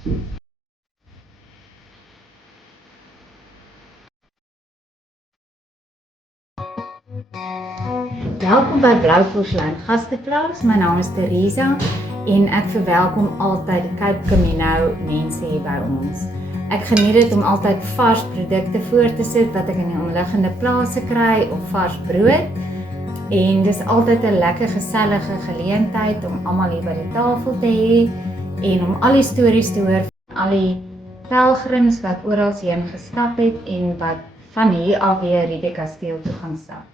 Welkom by Blou Porselein Gasteklas. My naam is Theresa en ek verwelkom altyd die Cape Camino mense hier by ons. Ek geniet dit om altyd vars produkte voor te sit wat ek in die omliggende plase kry of vars brood. En dis altyd 'n lekker gesellige geleentheid om almal hier by die tafel te hê en om al die stories te hoor van al die pelgrims wat oral heen gestap het en wat van hier af weer hierdie kasteel toe gaan stap.